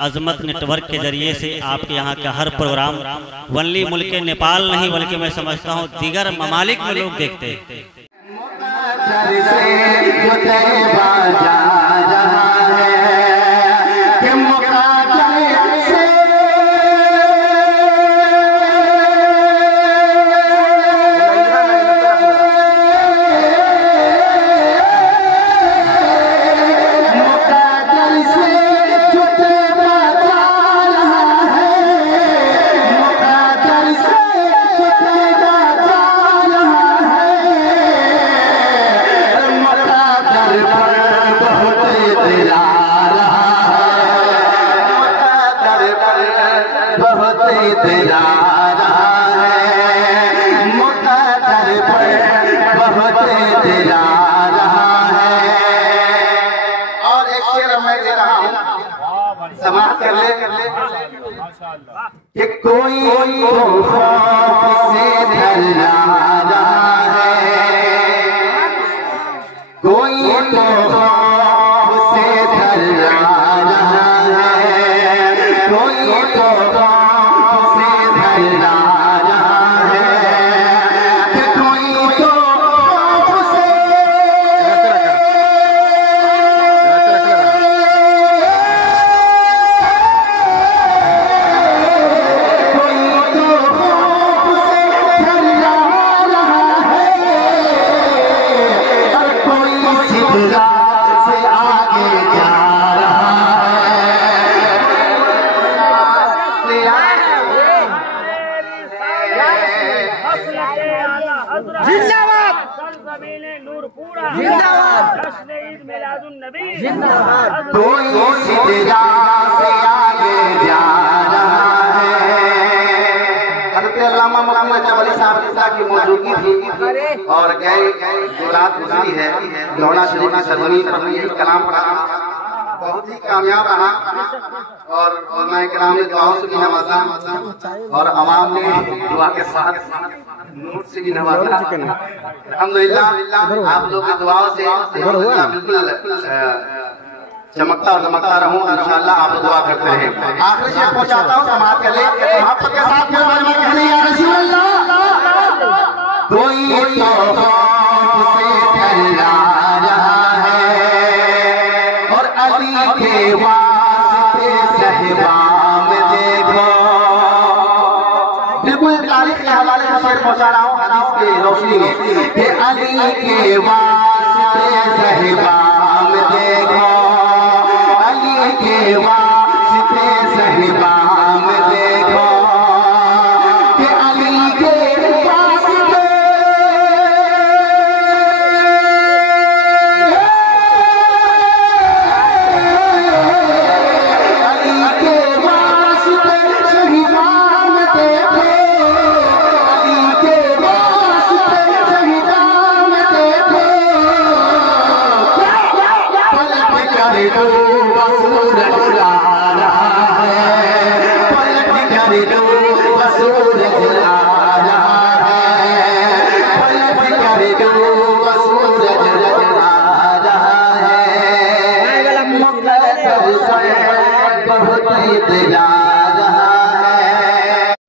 अजमत network के जरिए से आपके यहाँ का हर प्रोग्राम वनली मुल्क नेपाल नहीं बल्कि मैं समझता हूँ दीगर ममालिक में लोग देखते हैं। समाप्त कर ले कि कोई खौफ से डर रहा है, कोई तो खौफ से डर रहा है, कोई तो खौफ से डर रहा है, कोई तो खौफ से की मौजूदगी थी और गए जो रात गुजरी है लौड़ा शरीफ की सरवनी पर यही कलाम पढ़ा, बहुत ही कामयाब रहा और मैं कलाम ने दुआओं से भी नवाजा और अवाम ने दुआ के साथ नोट से भी नवाजा। अल्हम्दुलिल्लाह आप लोग की दुआओं से बिल्कुल चमकता और दमकता रहूं, इंशाअल्लाह आप दुआ करते हैं। आखिरी शेर पहुंचाता हूं, समाप्त कर ले मोहब्बत के साथ में कहने या रसूल अल्लाह, कोई तो खौफ से डर रहा है और अली के वास्ते सहबा में देखो। बिल्कुल तारीख के हवाले से शेर पहुंचा रहा हूं हदीस की रोशनी में कि अली के वास्ते सहबा में देखो, के वास्ते सहबा में देखो कि अली के वास्ते अली के वास्ते सहबा में देखो, अली के वास्ते सहबा में देखो, पलट कर दो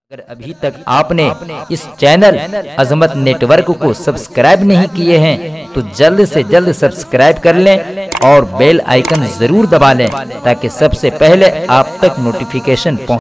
अगर अभी तक आपने इस चैनल अजमत नेटवर्क को सब्सक्राइब नहीं किए हैं तो जल्द से जल्द सब्सक्राइब कर लें और बेल आइकन जरूर दबा लें ताकि सबसे पहले आप तक नोटिफिकेशन पहुंचे।